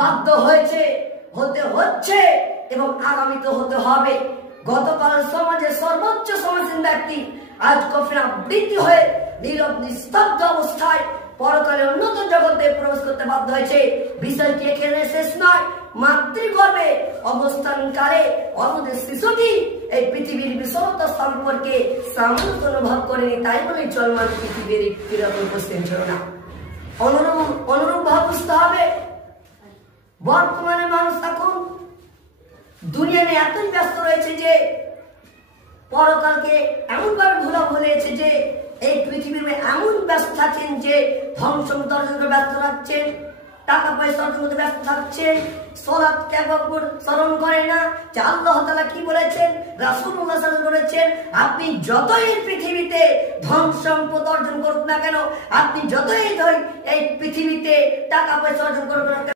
বাধ্য হয়েছে, হতে হচ্ছে এবং আগামীতে হতে হবে। গতকাল সমাজের সর্বোচ্চ সমাজীন ব্যক্তি আজ কফিনে আবৃত্তি হয়ে নীরব নিস্তব্ধ অবস্থায় পরকালে উন্নত জগতে প্রবেশ করতে বাধ্য হয়েছে। বিষয়টি এখানে শেষ নয়। মাতৃগর্ভে অবস্থানকালে অবধি শিশুটি এই পৃথিবীর বিশালতা সম্পর্কে সামান্য অনুভব করেনি, তাই বলে চলমান পৃথিবীর কিরকম উপস্থিত ছিল না। অনুরূপ ভাবে বুঝতে হবে, বর্তমানে মানুষ এখন দুনিয়া নিয়ে এতই ব্যস্ত রয়েছে যে পরকালকে এমন ভাবে ভুলেছে যে এই পৃথিবীর এমন ব্যস্ত থাকেন যে ধ্বংস অর্জনে ব্যস্ত থাকছেন, টাকা পয়সা অর্জনে ব্যস্ত থাকছেন, সালাতকে একবার স্মরণ করে না যে আল্লাহ তাআলা কি বলেছেন, রাসূলুল্লাহ সাল্লাল্লাহু আলাইহি ওয়াসাল্লাম বলেছেন, আপনি যতই এই পৃথিবীতে ধন সম্পদ অর্জন করুন না কেন, আপনি যতই এই পৃথিবীতে টাকা পয়সা অর্জন করুন না কেন,